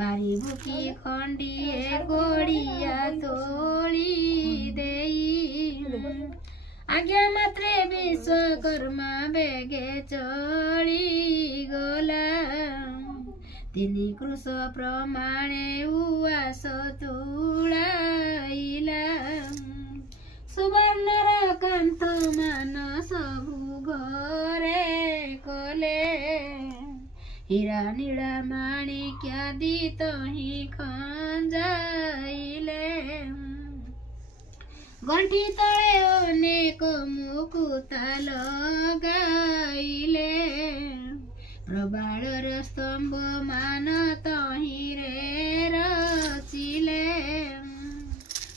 पारिबु कि खंडिए गोड़िया तोली देई आज्ञा मात्रे विश्वकर्मा बेगे चली गला तिनी कृष प्रमाणे उवास तुलाइला सुवर्णर कान्त मान सबु घरे कले हीरा नीला माणिक्यादि तही खंजाइले गंठी तले अनेक मुकुता लगाइले प्रबाळर स्तंभ मान तहिरे रचिले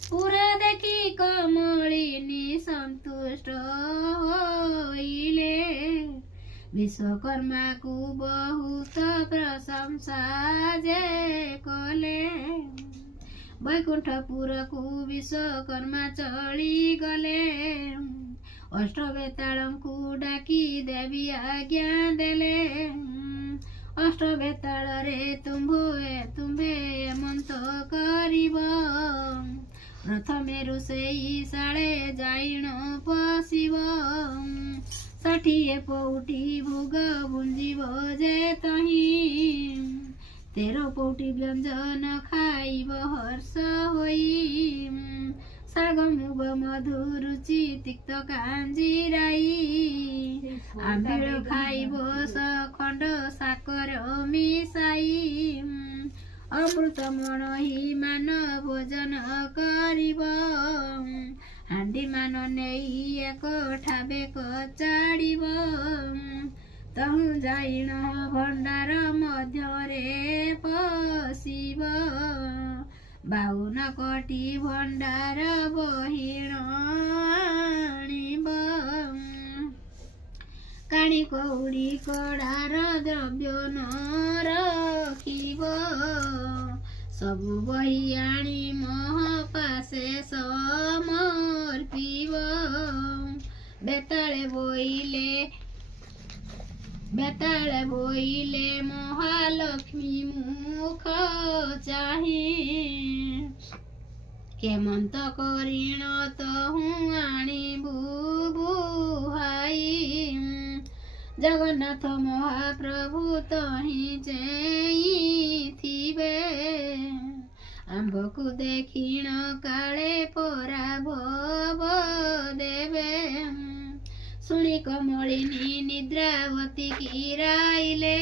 पुरा देखि कमलिनी सन्तुष्ट होइले विश्वकर्मा को बहुत प्रशंसा जे कले वैकुंठपुर को विश्वकर्मा चली गले अष्टवेताल को डाकी देवी आज्ञा देले अष्टवेताल रे तुम्भे एमंत करिब प्रथमे रोषेई शाळे जाइण पशिब 60 पौटी भोग भुंजीब जे तही 13 पौटी व्यंजन खाइब हर्ष होई शाग मुग मधु रुचि तिक्त कांजीराई आंबिळ खाइब खंड साकर मिसाई अमृत मणहि मान भोजन करिब हांडी मान नेई एक ठाबेक चाड़िब तहु जाइण भंडार मध्यरे पशिब 52 कोटी भंडार बहिण आनिब काणी कौड़ी कड़ार द्रव्य न रखिब सबु बही आनी महापासे समर्पिब बेताले बोइले महालक्ष्मी मुख चाही केमंत करिण तहु आनिबु बुहाई जगन्नाथ महाप्रभु तही जेइथिबे आंब को देखिण काले परा भव देवे शुणी कमलिनी निद्रावती किराइले।